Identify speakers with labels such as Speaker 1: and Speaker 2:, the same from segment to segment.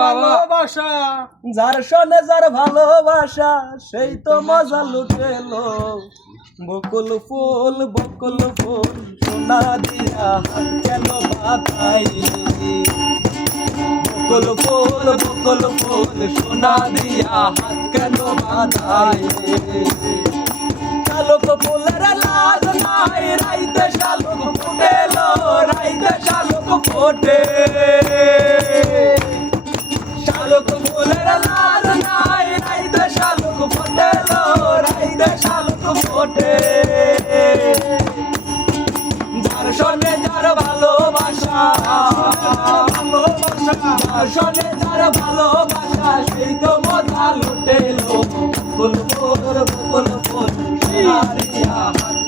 Speaker 1: ভালোবাসা যার শোনে যার ভালোবাসা সেই তো মজা লুটেলো বকুল ফুল বকুল ফুল সোনা দিয়া কেন বাতাই বকুল ফুল বকুল ফুল সোনা দিয়া কেন বাতাই শালুক ফুলের লাজ নাই রাইতে শালুক রাইতে ফোটে শালুক ফুলের লাজ নাই রাইতে শালুক ফোটেলো রাইতে শালুক ফোটে যার সনে যার ভালোবাসা যার সনে যার ভালোবাসা সেই তো মজা লুটেলো বকুল ফুল বকুল ফুল সোনারিয়া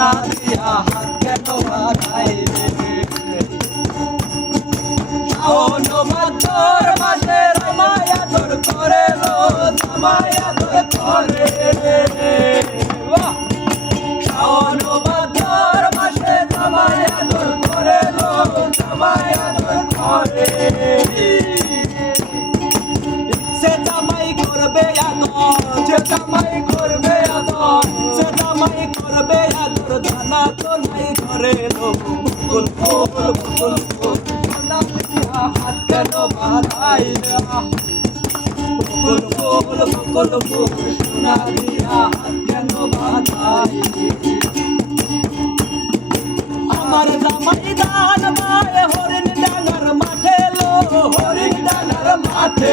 Speaker 1: ফুল সোনারিয়া হাত কেন বাঁধাইলি শাওন ভাদর মাসে রামায়া তোর করে লো রামায়া তোর করে শাওন ভাদর মাসে রামায়া তোর করে লো রামায়া জানা তো নাই ঘরে বকুল ফুল বকুল ফুল হাত কেন বাঁধাইলা বকুল ফুল বকুল ফুল সোনা দিয়া হাত কেন বাঁধাইলি আমার জামাই দান মায় হরিণ ডাঙ্গার মাঠে লো। হরিণ ডাঙ্গার মাঠে।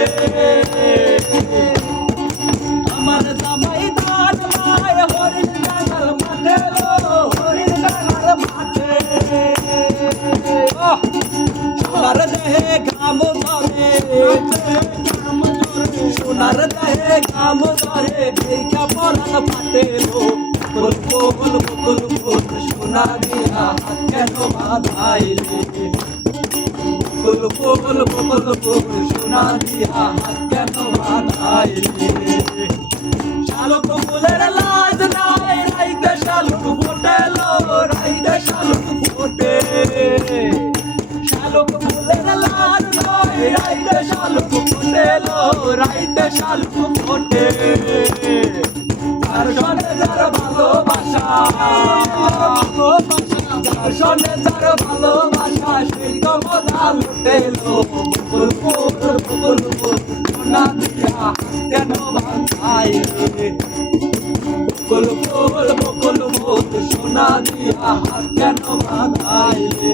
Speaker 1: সোনার দেহে ঘাম ধরে দেখা পরান ফাটে লো বকুল ফুল বকুল ফুল সোনা দিয়া কেন বাঁধাইলে ফুল বকুল ফুল সোনা দিয়া কেন বাঁধাইলে শালুক ফুলের লাজ নাই রাইতে শালুক ফুটেলো রাইতে শালুক ফুটে শালুক ফুলের লাজ নাই রাইতে শালুক ফুটেলো রাইতে শালুক ফুটে আর সনে যার ভালোবাসা, যার সনে যার ভালোবাসা, সেই তো মজা লুটেলো বকুল ফুল বকুল ফুল, সোনা দিয়া কেন ভাঙাইলে বকুল ফুল বকুল ফুল, সোনা দিয়া কেন ভাঙাইলে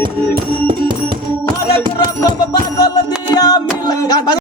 Speaker 1: আরেক রকম পাগল দিয়া মিল